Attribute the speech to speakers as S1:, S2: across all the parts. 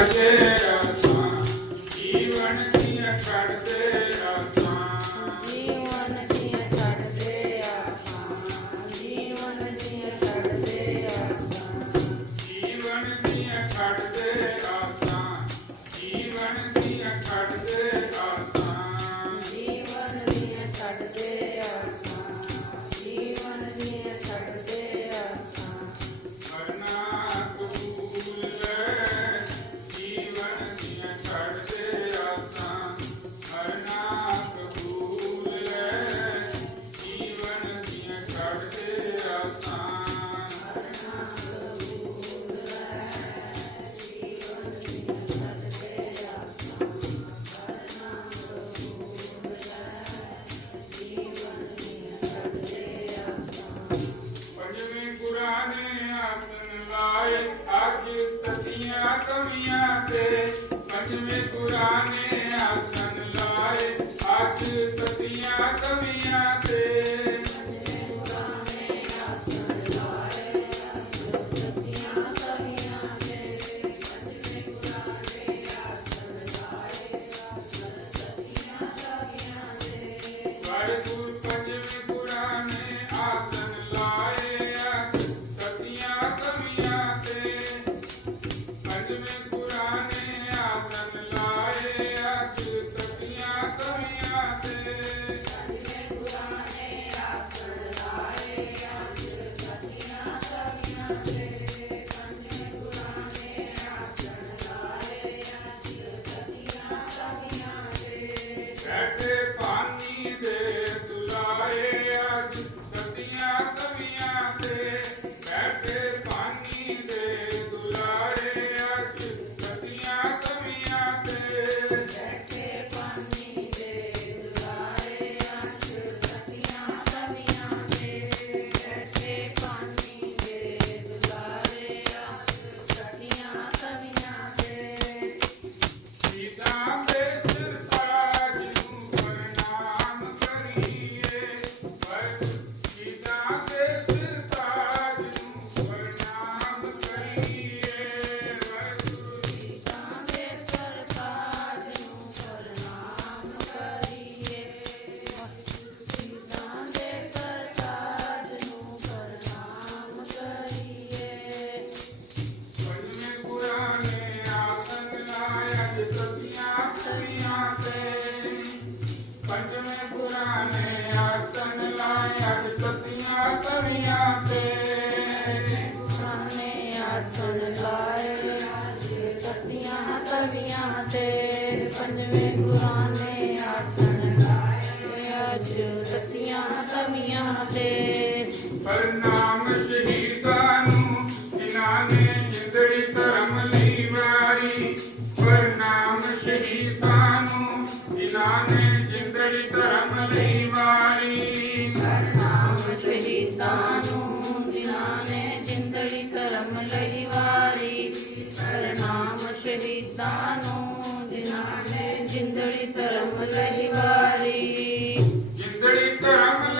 S1: Deus. जिंदड़ी धर्म लहिवारी जिंदड़ी धर्म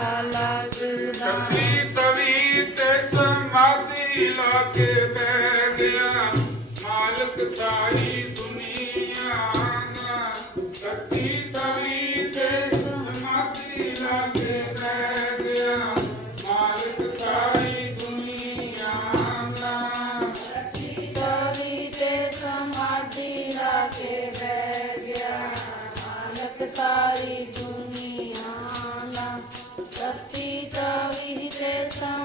S1: ਕੰਤੀ ਤਵੀ ਤੇ ਸਮਾਧੀ ਲਾ ਕੇ ਬਹਿ ਗਿਆ। ਮਾਲਕ ਤਾਈ तत्पिता विहिते सम्